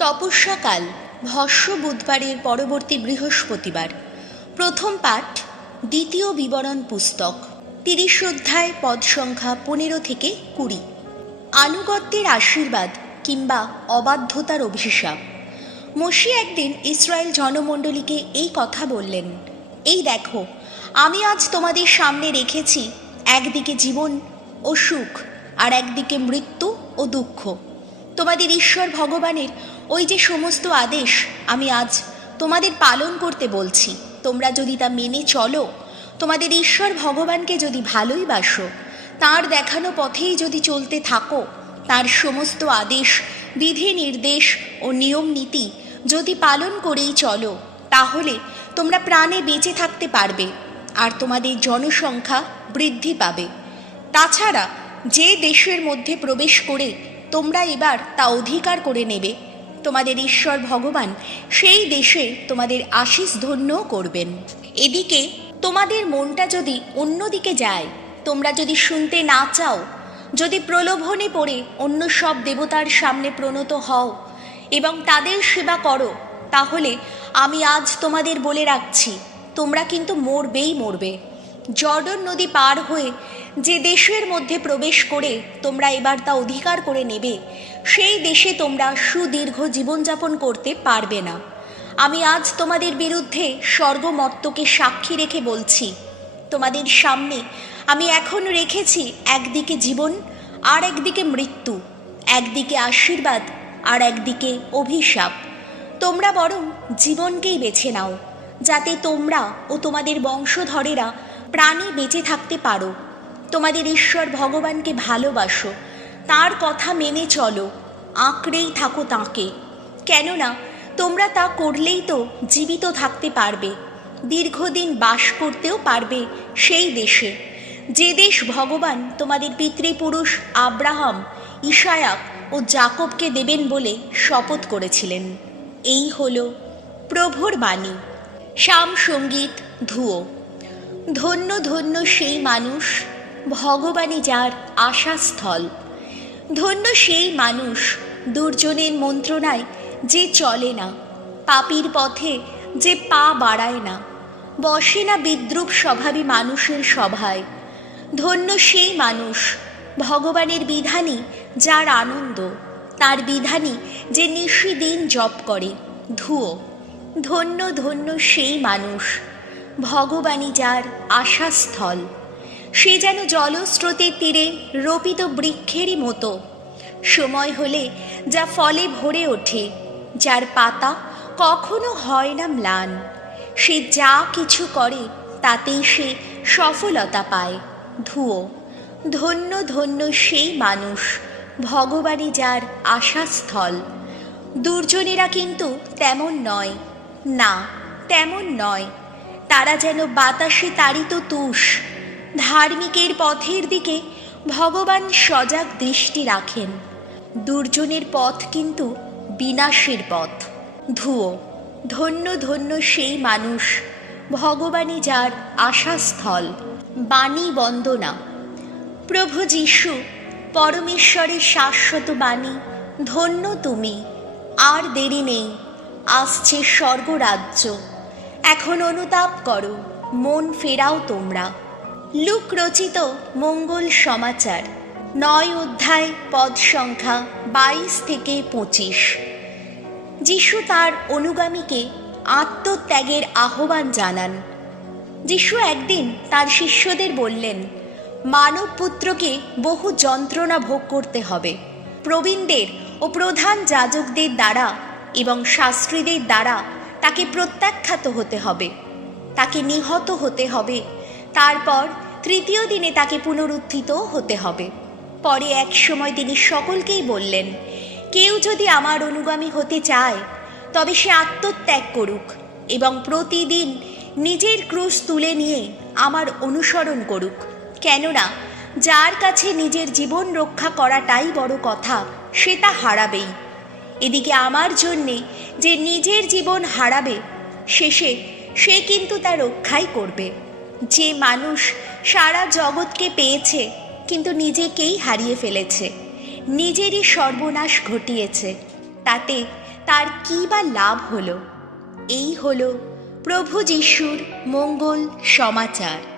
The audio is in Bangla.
তপস্যাকাল ভস্য বুধবারের পরবর্তী বৃহস্পতিবার। প্রথম পাঠ দ্বিতীয় বিবরণ পুস্তক, 30 অধ্যায়, পদ সংখ্যা 15 থেকে 20। আনুগত্যের আশীর্বাদ কিংবা অবাধ্যতার অভিশাপ। মসি একদিন ইসরায়েল জনমণ্ডলীকে এই কথা বললেন, এই দেখো, আমি আজ তোমাদের সামনে রেখেছি একদিকে জীবন ও সুখ, আর একদিকে মৃত্যু ও দুঃখ। তোমাদের ঈশ্বর ভগবানের ওই যে সমস্ত আদেশ আমি আজ তোমাদের পালন করতে বলছি, তোমরা যদি তা মেনে চলো, তোমাদের ঈশ্বর ভগবানকে যদি ভালোই বাসো, তাঁর দেখানো পথেই যদি চলতে থাকো, তার সমস্ত আদেশ, বিধি নির্দেশ ও নিয়ম নীতি যদি পালন করেই চলো, তাহলে তোমরা প্রাণে বেঁচে থাকতে পারবে আর তোমাদের জনসংখ্যা বৃদ্ধি পাবে। তাছাড়া যে দেশের মধ্যে প্রবেশ করে তোমরা এবার তা অধিকার করে নেবে, তোমাদের ঈশ্বর ভগবান সেই দেশে তোমাদের আশীষ ধন্য করবেন। এদিকে তোমাদের মনটা যদি অন্যদিকে যায়, তোমরা যদি শুনতে না চাও, যদি প্রলোভনে পড়ে অন্য সব দেবতার সামনে প্রণত হও এবং তাদের সেবা করো, তাহলে আমি আজ তোমাদের বলে রাখছি, তোমরা কিন্তু মরবেই মরবে। জর্ডন নদী পার হয়ে যে দেশের মধ্যে প্রবেশ করে তোমরা এবার তা অধিকার করে নেবে, সেই দেশে তোমরা সুদীর্ঘ জীবনযাপন করতে পারবে না। আমি আজ তোমাদের বিরুদ্ধে স্বর্গমর্তকে সাক্ষী রেখে বলছি, তোমাদের সামনে আমি এখন রেখেছি একদিকে জীবন আর একদিকে মৃত্যু, একদিকে আশীর্বাদ আর একদিকে অভিশাপ। তোমরা বরং জীবনকেই বেছে নাও, যাতে তোমরা ও তোমাদের বংশধরেরা প্রাণে বেঁচে থাকতে পারো। তোমাদের ঈশ্বর ভগবানকে ভালোবাসো, তার কথা মেনে চলো, আঁকড়েই থাকো তাঁকে, কেননা তোমরা তা করলেই তো জীবিত থাকতে পারবে, দীর্ঘদিন বাস করতেও পারবে সেই দেশে, যে দেশ ভগবান তোমাদের পিতৃপুরুষ আব্রাহাম, ইসায়াক ও জাকবকে দেবেন বলে শপথ করেছিলেন। এই হলো প্রভুর বাণী। শাম সঙ্গীত ধুয়ো। ধন্য ধন্য সেই মানুষ, ভগবানই যার আশাস্থল। ধন্য সেই মানুষ, দুর্জনের মন্ত্রণায় যে চলে না, পাপীর পথে যে পা বাড়ায় না, বসে না বিদ্রূপ স্বভাবী মানুষের সভায়। ধন্য সেই মানুষ, ভগবানের বিধানই যার আনন্দ, তার বিধানই যে নিশিদিন জপ করে। ধুয়ো। ধন্য ধন্য সেই মানুষ, ভগবানই যার আশাস্থল। সে যেন জলস্রোতের তীরে রোপিত বৃক্ষেরই মতো, সময় হলে যা ফলে ভরে ওঠে, যার পাতা কখনো হয় না ম্লান। সে যা কিছু করে তাতেই সে সফলতা পায়। ধুয়ো। ধন্য ধন্য সেই মানুষ, ভগবানই যার আশাস্থল। দুর্জনেরা কিন্তু তেমন নয়, না তেমন নয়, তারা যেন বাতাসে তাড়িত তুষ। ধার্মিকের পথের দিকে ভগবান সজাগ দৃষ্টি রাখেন, দুর্জনের পথ কিন্তু বিনাশের পথ। ধুয়ো। ধন্য ধন্য সেই মানুষ, ভগবানই যার আশাস্থল। বাণী বন্দনা। প্রভু যীশু, পরমেশ্বরের শাশ্বত বাণী, ধন্য তুমি। আর দেরি নেই, আসছে স্বর্গরাজ্য। এখন অনুতাপ করো, মন ফেরাও তোমরা। লুক রচিত মঙ্গল সমাচার, 9 অধ্যায়, পদ সংখ্যা 22 থেকে 25। যিশু তার অনুগামীকে আত্মত্যাগের আহ্বান জানান। যিশু একদিন তার শিষ্যদের বললেন, মানবপুত্রকে বহু যন্ত্রণা ভোগ করতে হবে, প্রবীণদের ও প্রধান যাজকদের দ্বারা এবং শাস্ত্রীদের দ্বারা তাকে প্রত্যাখ্যাত হতে হবে, তাকে নিহত হতে হবে, তারপর 3য় দিনে তাকে পুনরুত্থিত হতে হবে। পরে এক সময় তিনি সকলকেই বললেন, কেউ যদি আমার অনুগামী হতে চায়, তবে সে আত্মত্যাগ করুক এবং প্রতিদিন নিজের ক্রুশ তুলে নিয়ে আমার অনুসরণ করুক। কেননা যার কাছে নিজের জীবন রক্ষা করাটাই বড় কথা, সে তা হারাবেই। এদিকে আমার জন্যে যে নিজের জীবন হারাবে, শেষে সে কিন্তু তা রক্ষাই করবে। যে মানুষ সারা জগৎকে পেয়েছে কিন্তু নিজেকেই হারিয়ে ফেলেছে, নিজেরই সর্বনাশ ঘটিয়েছে, তাতে তার কী বা লাভ হলো? এই হলো প্রভু যিশুর মঙ্গল সমাচার।